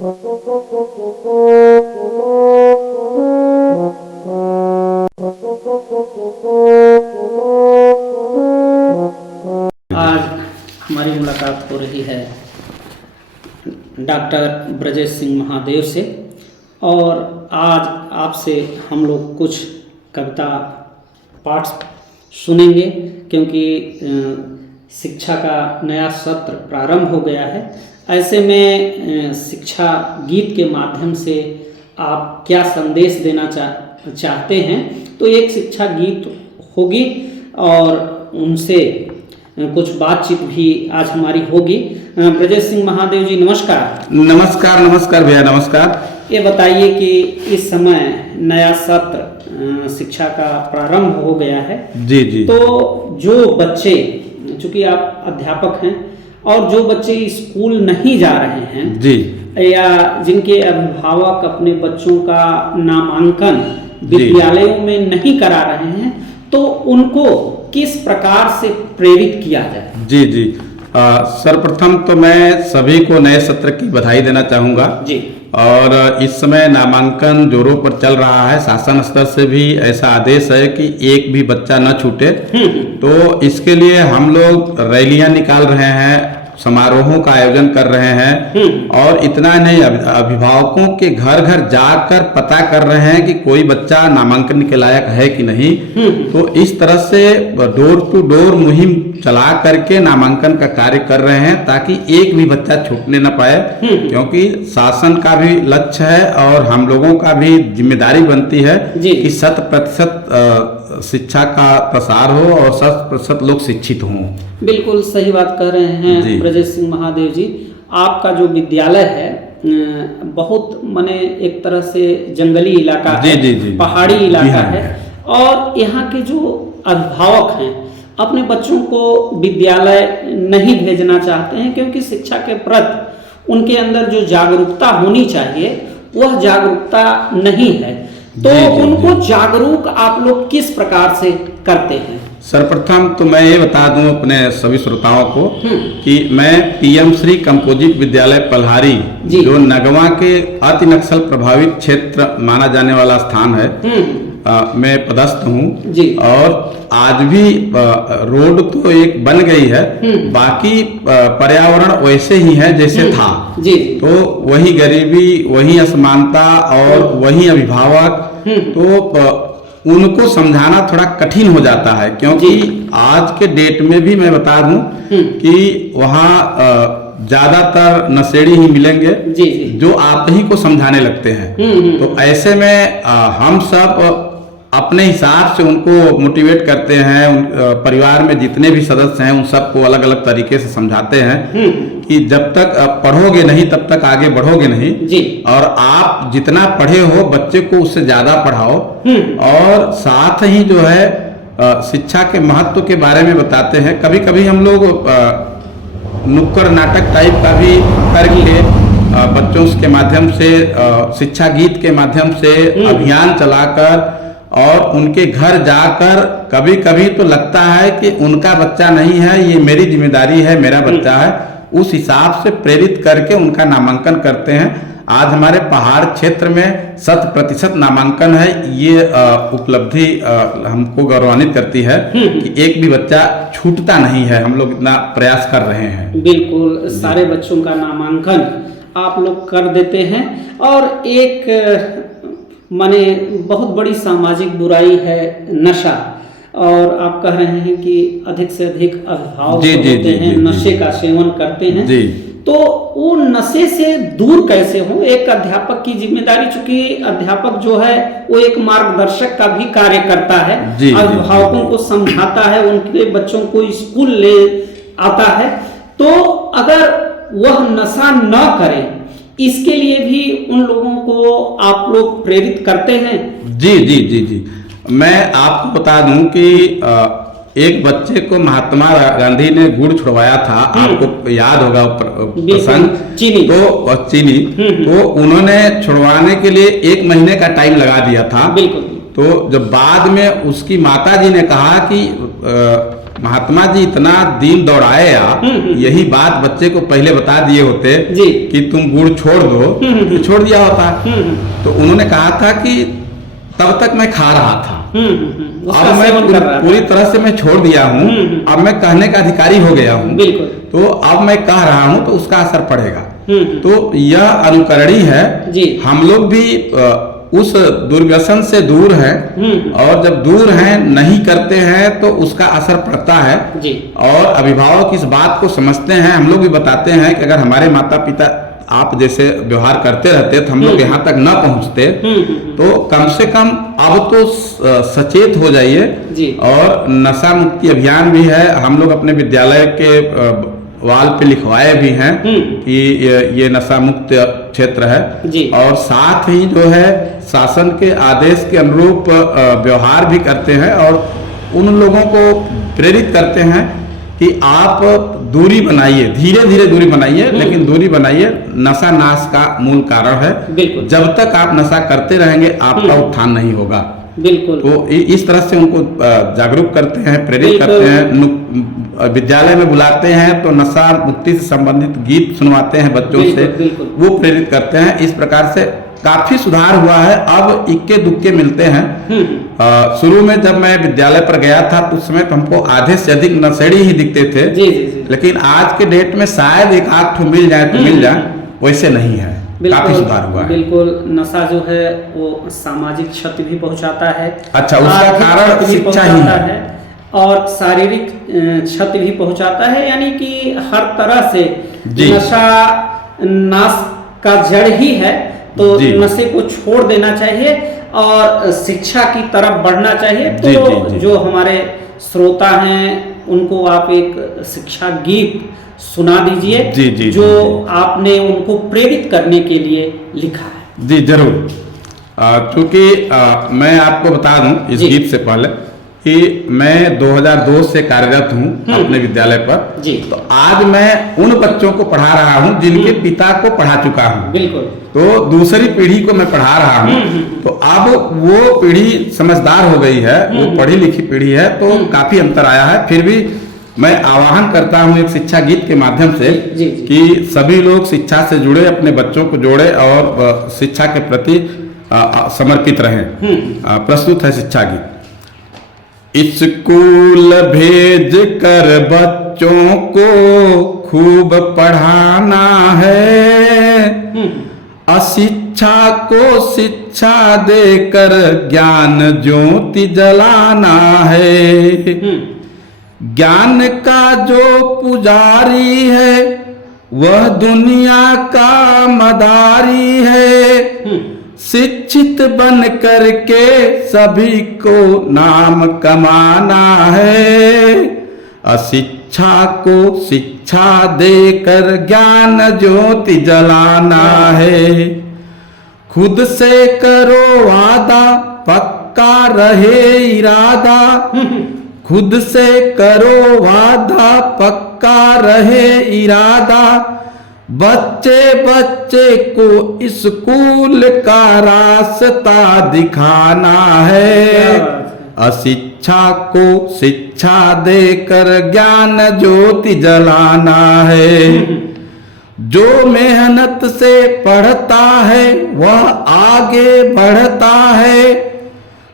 आज हमारी मुलाकात हो रही है डॉक्टर ब्रजेश सिंह महादेव से, और आज आपसे हम लोग कुछ कविता पाठ सुनेंगे, क्योंकि शिक्षा का नया सत्र प्रारंभ हो गया है। ऐसे में शिक्षा गीत के माध्यम से आप क्या संदेश देना चाहते हैं, तो एक शिक्षा गीत होगी और उनसे कुछ बातचीत भी आज हमारी होगी। ब्रजेश सिंह महादेव जी, नमस्कार। नमस्कार नमस्कार भैया, नमस्कार। ये बताइए कि इस समय नया सत्र शिक्षा का प्रारंभ हो गया है। जी जी। तो जो बच्चे, चूंकि आप अध्यापक हैं, और जो बच्चे स्कूल नहीं जा रहे हैं जी, या जिनके अभिभावक अपने बच्चों का नामांकन विद्यालयों में नहीं करा रहे हैं, तो उनको किस प्रकार से प्रेरित किया जाए? जी जी। सर्वप्रथम तो मैं सभी को नए सत्र की बधाई देना चाहूँगा जी। और इस समय नामांकन जोरों पर चल रहा है। शासन स्तर से भी ऐसा आदेश है कि एक भी बच्चा न छूटे। तो इसके लिए हम लोग रैलियां निकाल रहे हैं, समारोहों का आयोजन कर रहे हैं, और इतना नहीं, अभिभावकों के घर घर जाकर पता कर रहे हैं कि कोई बच्चा नामांकन के लायक है कि नहीं। तो इस तरह से डोर टू डोर मुहिम चला करके नामांकन का कार्य कर रहे हैं, ताकि एक भी बच्चा छूटने न पाए, क्योंकि शासन का भी लक्ष्य है और हम लोगों का भी जिम्मेदारी बनती है कि 100% शिक्षा का प्रसार हो और 100% लोग शिक्षित हों। बिल्कुल सही बात कह रहे हैं ब्रजेश सिंह महादेव जी। आपका जो विद्यालय है बहुत माने एक तरह से जंगली इलाका है, पहाड़ी इलाका है, और यहाँ के जो अभिभावक हैं अपने बच्चों को विद्यालय नहीं भेजना चाहते हैं, क्योंकि शिक्षा के प्रति उनके अंदर जो जागरूकता होनी चाहिए वह जागरूकता नहीं है। तो उनको जागरूक आप लोग किस प्रकार से करते हैं? सर्वप्रथम तो मैं ये बता दूं अपने सभी श्रोताओं को कि मैं पीएम श्री कंपोजिट विद्यालय पल्हारी, जो नगवा के अति नक्सल प्रभावित क्षेत्र माना जाने वाला स्थान है, मैं पदस्थ हूँ। और आज भी रोड तो एक बन गई है, बाकी पर्यावरण वैसे ही है जैसे था। तो वही गरीबी, वही असमानता और वही अभिभावक, तो उनको समझाना थोड़ा कठिन हो जाता है, क्योंकि आज के डेट में भी मैं बता दूं कि वहाँ ज्यादातर नशेड़ी ही मिलेंगे जो आप ही को समझाने लगते हैं। तो ऐसे में हम सब अपने हिसाब से उनको मोटिवेट करते हैं। परिवार में जितने भी सदस्य हैं उन सबको अलग अलग तरीके से समझाते हैं कि जब तक पढ़ोगे नहीं तब तक आगे बढ़ोगे नहीं, और आप जितना पढ़े हो बच्चे को उससे ज्यादा पढ़ाओ। और साथ ही जो है शिक्षा के महत्व के बारे में बताते हैं। कभी कभी हम लोग नुक्कड़ नाटक टाइप का भी करके बच्चों के माध्यम से, शिक्षा गीत के माध्यम से अभियान चलाकर और उनके घर जाकर, कभी कभी तो लगता है कि उनका बच्चा नहीं है, ये मेरी जिम्मेदारी है, मेरा बच्चा है, उस हिसाब से प्रेरित करके उनका नामांकन करते हैं। आज हमारे पहाड़ क्षेत्र में 100% नामांकन है। ये उपलब्धि हमको गौरवान्वित करती है कि एक भी बच्चा छूटता नहीं है। हम लोग इतना प्रयास कर रहे हैं। बिल्कुल, सारे बच्चों का नामांकन आप लोग कर देते हैं। और एक माने बहुत बड़ी सामाजिक बुराई है नशा, और आप कह रहे हैं कि अधिक से अधिक अभिभावक होते हैं नशे का सेवन करते हैं। तो वो नशे से दूर कैसे हो? एक अध्यापक की जिम्मेदारी, चूंकि अध्यापक जो है वो एक मार्गदर्शक का भी कार्य करता है, अभिभावकों को समझाता है, उनके बच्चों को स्कूल ले आता है। तो अगर वह नशा न करे, इसके लिए भी उन लोगों को आप लोग प्रेरित करते हैं? जी जी जी जी। मैं आपको बता दूं कि एक बच्चे को महात्मा गांधी ने गुड़ छुड़वाया था, आपको याद होगा प्रसंग, चीनी। तो उन्होंने छुड़वाने के लिए 1 महीने का टाइम लगा दिया था। बिल्कुल। तो जब बाद में उसकी माता जी ने कहा कि महात्मा जी इतना दिन दौड़ाए आप, यही बात बच्चे को पहले बता दिए होते जी कि तुम गुड़ छोड़ दो तो छोड़ दिया होता। तो उन्होंने कहा था कि तब तक मैं खा रहा था, उसका अब मैं सेवन कर रहा था। पूरी तरह से मैं छोड़ दिया हूँ, अब मैं कहने का अधिकारी हो गया हूँ, बिल्कुल। तो अब मैं कह रहा हूँ तो उसका असर पड़ेगा। तो यह अनुकरणीय है। जी। हम लोग भी उस दुर्व्यसन से दूर हैं, और जब दूर हैं नहीं करते हैं तो उसका असर पड़ता है जी। और अभिभावक इस बात को समझते हैं। हम लोग भी बताते हैं कि अगर हमारे माता पिता आप जैसे व्यवहार करते रहते तो हम लोग यहाँ तक न पहुँचते, तो कम से कम अब तो सचेत हो जाइए जी। और नशा मुक्ति अभियान भी है, हम लोग अपने विद्यालय के वाल पे लिखवाए भी हैं कि ये नशा मुक्त क्षेत्र है जी। और साथ ही जो है शासन के आदेश के अनुरूप व्यवहार भी करते हैं और उन लोगों को प्रेरित करते हैं कि आप दूरी बनाइए, धीरे धीरे दूरी बनाइए, लेकिन दूरी बनाइए। नशा नाश का मूल कारण है। बिल्कुल। जब तक आप नशा करते रहेंगे आपका उत्थान नहीं होगा। बिल्कुल। तो इस तरह से उनको जागरूक करते हैं, प्रेरित करते हैं, विद्यालय में बुलाते हैं तो नशा मुक्ति से संबंधित गीत सुनवाते हैं बच्चों से, वो प्रेरित करते हैं। इस प्रकार से काफी सुधार हुआ है। अब इक्के दुक्के मिलते हैं। शुरू में जब मैं विद्यालय पर गया था उस समय तो हमको आधे से अधिक नशेड़ी ही दिखते थे। जी, जी, जी। लेकिन आज के डेट में शायद एक आध ठो मिल जाए तो मिल जाए, वैसे नहीं है। काफी सुधार हुआ है। बिल्कुल। नशा जो है वो सामाजिक क्षति भी पहुंचाता है। अच्छा, उसका कारण शिक्षा ही है और शारीरिक क्षति भी पहुंचाता है, यानी कि हर तरह से नशा नाश का जड़ ही है। तो नशे को छोड़ देना चाहिए और शिक्षा की तरफ बढ़ना चाहिए। तो जो हमारे श्रोता हैं उनको आप एक शिक्षा गीत सुना दीजिए जो आपने उनको प्रेरित करने के लिए लिखा है। जी जरूर। क्योंकि मैं आपको बता दूं इस गीत से पहले कि मैं 2002 से कार्यरत हूँ अपने विद्यालय पर। जी। तो आज मैं उन बच्चों को पढ़ा रहा हूँ जिनके पिता को पढ़ा चुका हूँ। बिल्कुल। तो दूसरी पीढ़ी को मैं पढ़ा रहा हूँ। तो अब वो पीढ़ी समझदार हो गई है, वो पढ़ी लिखी पीढ़ी है, तो काफी अंतर आया है। फिर भी मैं आह्वान करता हूँ एक शिक्षा गीत के माध्यम से कि सभी लोग शिक्षा से जुड़े, अपने बच्चों को जोड़े और शिक्षा के प्रति समर्पित रहें। प्रस्तुत है शिक्षा गीत। स्कूल भेज कर बच्चों को खूब पढ़ाना है, अशिक्षा को शिक्षा देकर ज्ञान ज्योति जलाना है। ज्ञान का जो पुजारी है वह दुनिया का मदारी है। शिक्षित बन करके सभी को नाम कमाना है, अशिक्षा को शिक्षा देकर ज्ञान ज्योति जलाना है। खुद से करो वादा पक्का रहे इरादा, खुद से करो वादा पक्का रहे इरादा। बच्चे बच्चे को स्कूल का रास्ता दिखाना है, अशिक्षा को शिक्षा देकर ज्ञान ज्योति जलाना है। जो मेहनत से पढ़ता है वह आगे बढ़ता है,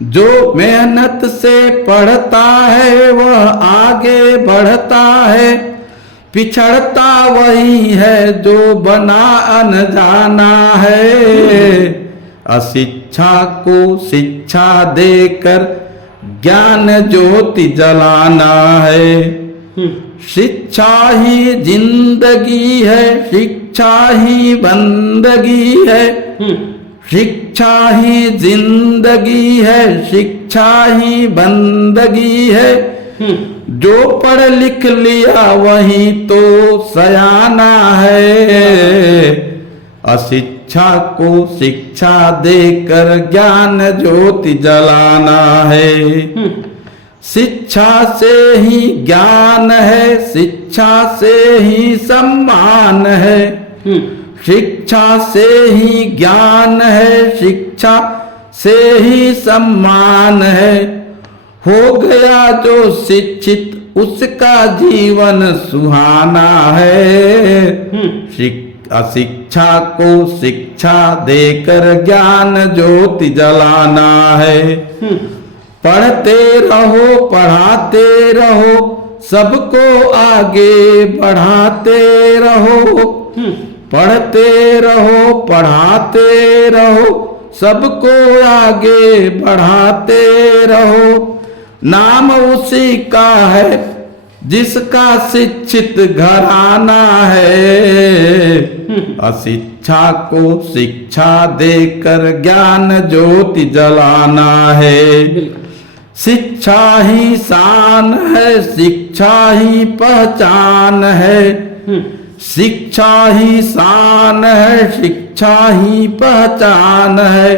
जो मेहनत से पढ़ता है वह आगे बढ़ता है। पिछड़ता वही है जो बना अनजाना है, अशिक्षा को शिक्षा देकर ज्ञान ज्योति जलाना है। शिक्षा ही जिंदगी है, शिक्षा ही बंदगी है, शिक्षा ही जिंदगी है, शिक्षा ही बंदगी है। जो पढ़ लिख लिया वही तो सयाना है, अशिक्षा को शिक्षा देकर ज्ञान ज्योति जलाना है। शिक्षा से ही ज्ञान है, शिक्षा से ही सम्मान है, शिक्षा से ही ज्ञान है, शिक्षा से ही सम्मान है। हो गया जो शिक्षित उसका जीवन सुहाना है। अशिक्षा को शिक्षा देकर ज्ञान ज्योति जलाना है। पढ़ते रहो पढ़ाते रहो सबको आगे बढ़ाते रहो। पढ़ते रहो पढ़ाते रहो सबको आगे बढ़ाते रहो। नाम उसी का है जिसका शिक्षित घराना है। अशिक्षा को शिक्षा देकर ज्ञान ज्योति जलाना है। शिक्षा ही शान है शिक्षा ही पहचान है। शिक्षा ही शान है शिक्षा ही पहचान है।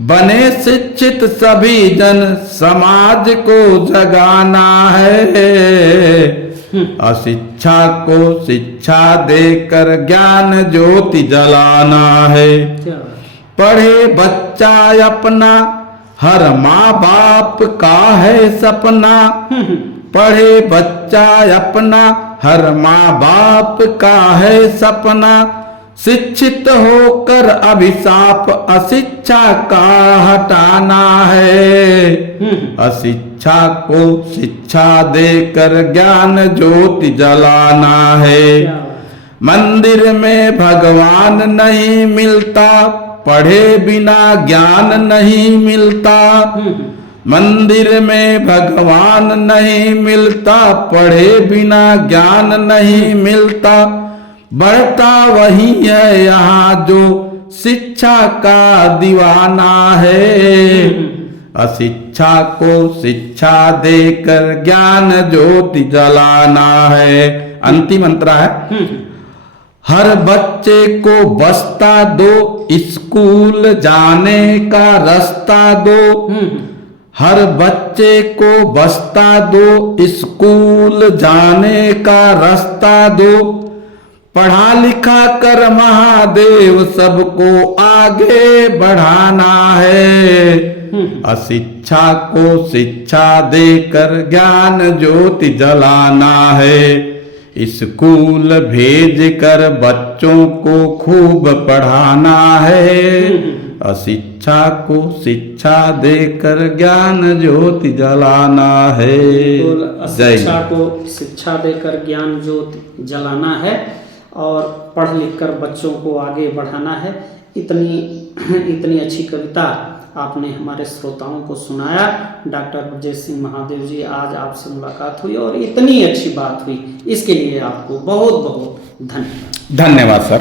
बने शिक्षित सभी जन समाज को जगाना है। अशिक्षा को शिक्षा देकर ज्ञान ज्योति जलाना है। पढ़े बच्चा अपना हर माँ बाप का है सपना। पढ़े बच्चा अपना हर माँ बाप का है सपना। शिक्षित होकर अभिशाप अशिक्षा का हटाना है। अशिक्षा को शिक्षा देकर ज्ञान ज्योति जलाना है। मंदिर में भगवान नहीं मिलता पढ़े बिना ज्ञान नहीं मिलता। मंदिर में भगवान नहीं मिलता पढ़े बिना ज्ञान नहीं मिलता। बढ़ता वही है यहाँ जो शिक्षा का दीवाना है। अशिक्षा को शिक्षा देकर ज्ञान ज्योति जलाना है। अंतिम अंतरा है। हर बच्चे को बस्ता दो स्कूल जाने का रास्ता दो। हर बच्चे को बस्ता दो स्कूल जाने का रास्ता दो। पढ़ा लिखा कर महादेव सबको आगे बढ़ाना है। अशिक्षा को शिक्षा देकर ज्ञान ज्योति जलाना है। स्कूल भेज कर बच्चों को खूब पढ़ाना है। अशिक्षा को शिक्षा देकर ज्ञान ज्योति जलाना है। शिक्षा को शिक्षा देकर ज्ञान ज्योति जलाना है और पढ़ लिख कर बच्चों को आगे बढ़ाना है। इतनी अच्छी कविता आपने हमारे श्रोताओं को सुनाया। डॉक्टर ब्रजेश सिंह महादेव जी, आज आपसे मुलाकात हुई और इतनी अच्छी बात हुई, इसके लिए आपको बहुत बहुत धन्यवाद। धन्यवाद सर।